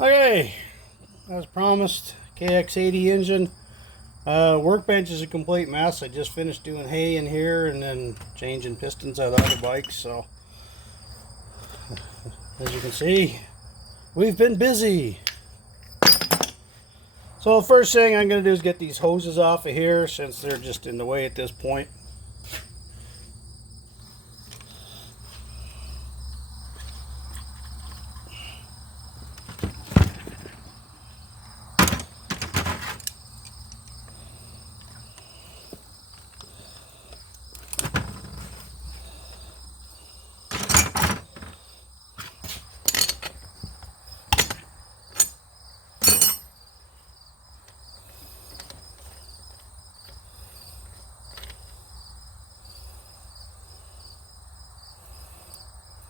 Okay, as promised, KX80 engine. Workbench is a complete mess. I just finished doing hay in here and then changing pistons out of other bikes. So, as you can see, we've been busy. So the first thing I'm going to do is get these hoses off of here since they're just in the way at this point.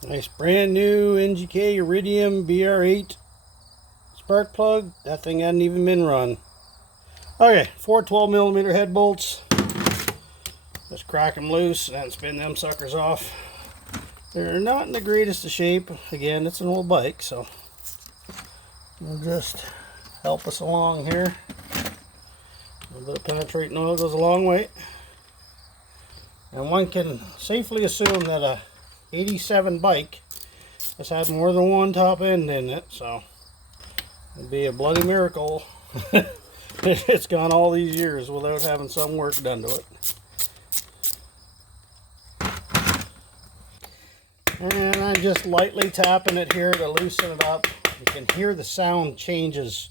Nice brand new NGK Iridium BR8 spark plug. That thing hadn't even been run. Okay, 4 12mm head bolts. Just crack them loose and spin them suckers off. They're not in the greatest of shape. Again, it's an old bike, so they'll just help us along here. A little bit of penetrating oil goes a long way. And one can safely assume that a 87 bike has had more than one top end in it, so it'd be a bloody miracle it's gone all these years without having some work done to it. And I'm just lightly tapping it here to loosen it up. You can hear the sound changes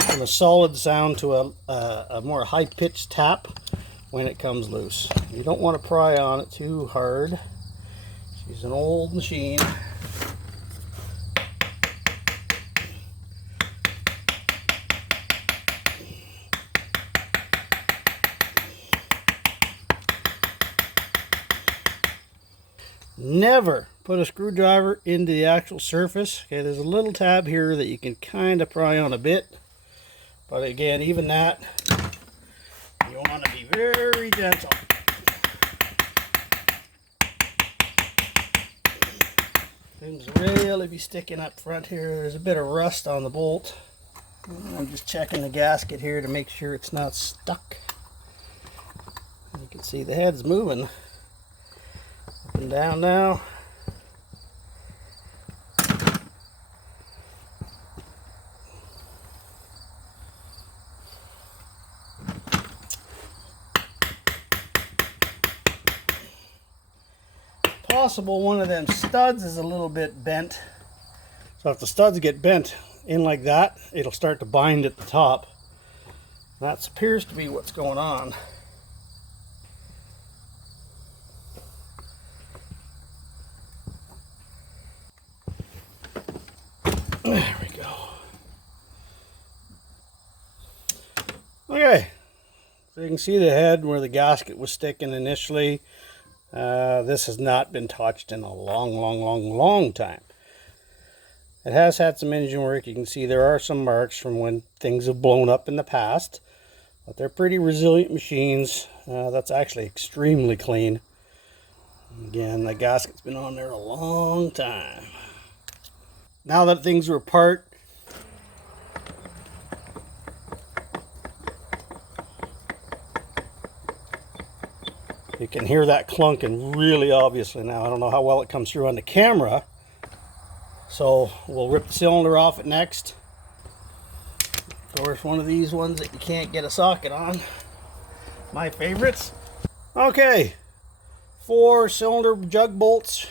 from a solid sound to a more high-pitched tap when it comes loose. You don't want to pry on it too hard. She's an old machine. Never put a screwdriver into the actual surface. Okay, there's a little tab here that you can kind of pry on a bit. But again, even that, you want to be very gentle. Things really be sticking up front here. There's a bit of rust on the bolt. I'm just checking the gasket here to make sure it's not stuck. You can see the head's moving up and down now. Possible one of them studs is a little bit bent, so if the studs get bent in like that, it'll start to bind at the top. That appears to be what's going on. There we go. Okay, so you can see the head where the gasket was sticking initially. This has not been touched in a long time. It has had some engine work. You can see there are some marks from when things have blown up in the past, but they're pretty resilient machines. That's actually extremely clean. Again, the gasket's been on there a long time. Now that things are apart, you can hear that clunking really obviously now. I don't know how well it comes through on the camera. So we'll rip the cylinder off it next. Of course, one of these ones that you can't get a socket on. My favorites. Okay, 4 cylinder jug bolts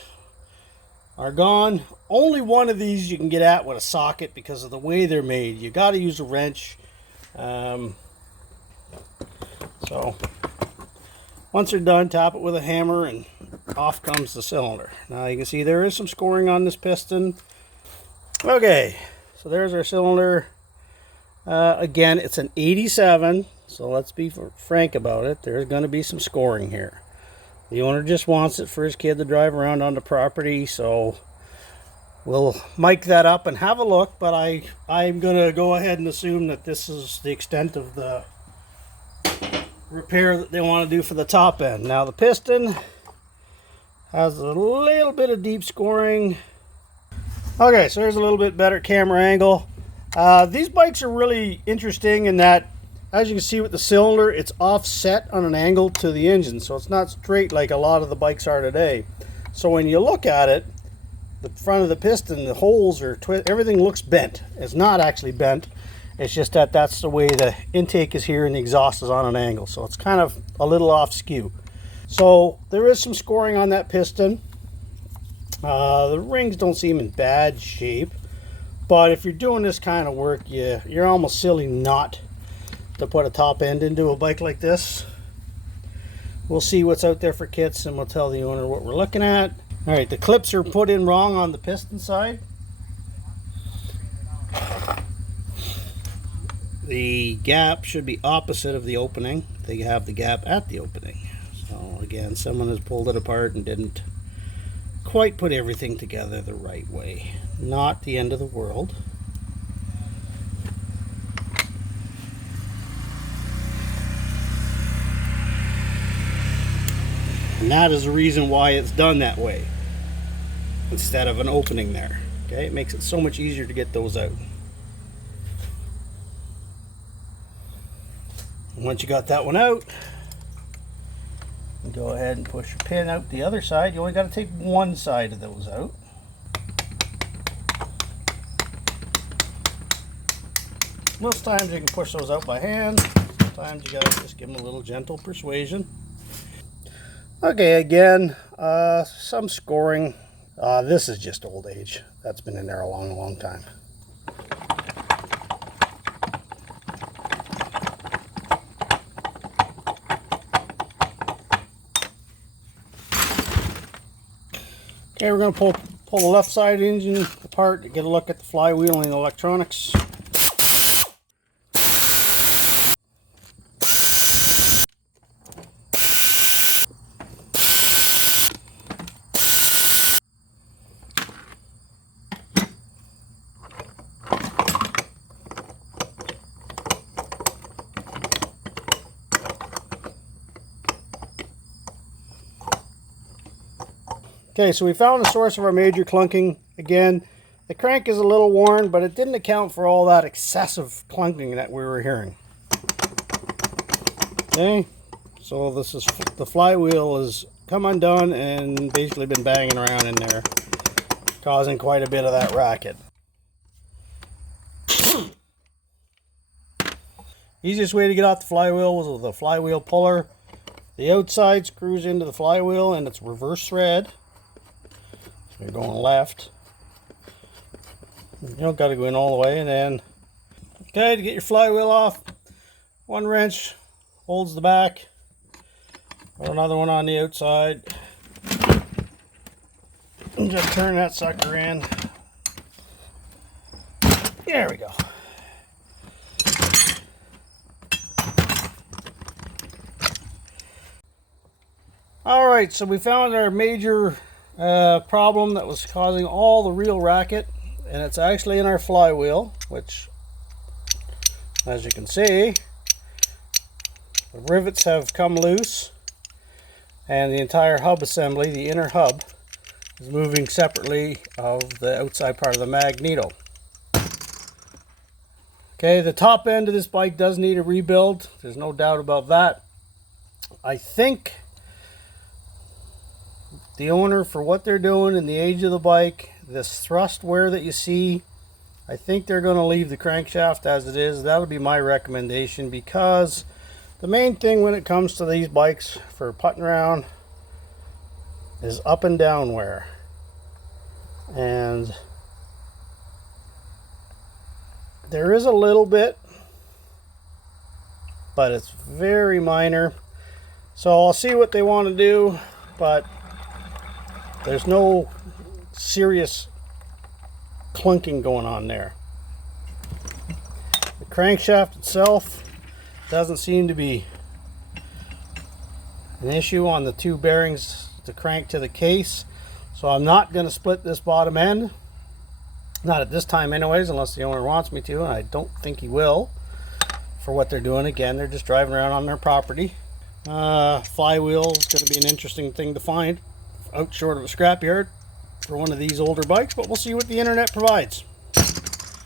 are gone. Only one of these you can get at with a socket because of the way they're made. You got to use a wrench. So once they're done, tap it with a hammer and off comes the cylinder. Now you can see there is some scoring on this piston. Okay, so there's our cylinder. Again, it's an 87, so let's be frank about it. There's going to be some scoring here. The owner just wants it for his kid to drive around on the property, so we'll mic that up and have a look, but I'm going to go ahead and assume that this is the extent of the repair that they want to do for the top end. Now the piston has a little bit of deep scoring. Okay, so there's a little bit better camera angle. These bikes are really interesting in that, as you can see with the cylinder, it's offset on an angle to the engine, so it's not straight like a lot of the bikes are today. So when you look at it, the front of the piston, the holes are everything looks bent. It's not actually bent. It's just that that's the way the intake is here and the exhaust is on an angle, so it's kind of a little off skew. So there is some scoring on that piston. The rings don't seem in bad shape, but if you're doing this kind of work, you're almost silly not to put a top end into a bike like this. We'll see what's out there for kits and we'll tell the owner what we're looking at. All right, the clips are put in wrong on the piston side. The gap should be opposite of the opening. They have the gap at the opening. So again, someone has pulled it apart and didn't quite put everything together the right way. Not the end of the world. And that is the reason why it's done that way, instead of an opening there. Okay, it makes it so much easier to get those out. And once you got that one out, you go ahead and push your pin out the other side. You only got to take one side of those out. Most times you can push those out by hand. Sometimes you got to just give them a little gentle persuasion. Okay, again, some scoring. This is just old age. That's been in there a long, long time. Okay, we're going to pull the left side engine apart to get a look at the flywheel and the electronics. Okay, so we found the source of our major clunking. Again, the crank is a little worn, but it didn't account for all that excessive clunking that we were hearing. Okay, so this is the flywheel has come undone and basically been banging around in there, causing quite a bit of that racket. Easiest way to get off the flywheel was with a flywheel puller. The outside screws into the flywheel and it's reverse thread. You're going left. You don't got to go in all the way, and then okay, to get your flywheel off, one wrench holds the back. Put another one on the outside. And just turn that sucker in. There we go. All right, so we found our major problem that was causing all the real racket, and it's actually in our flywheel, which, as you can see, the rivets have come loose and the entire hub assembly, the inner hub, is moving separately of the outside part of the magneto. Okay, the top end of this bike does need a rebuild. There's no doubt about that. I think the owner, for what they're doing and the age of the bike, this thrust wear that you see, I think they're going to leave the crankshaft as it is. That would be my recommendation, because the main thing when it comes to these bikes for putting around is up and down wear. And there is a little bit, but it's very minor. So I'll see what they want to do, but there's no serious clunking going on there. The crankshaft itself doesn't seem to be an issue on the two bearings to crank to the case. So I'm not going to split this bottom end. Not at this time anyways, unless the owner wants me to, and I don't think he will. For what they're doing, again, they're just driving around on their property. Flywheel is going to be an interesting thing to find out short of a scrapyard for one of these older bikes, but we'll see what the internet provides.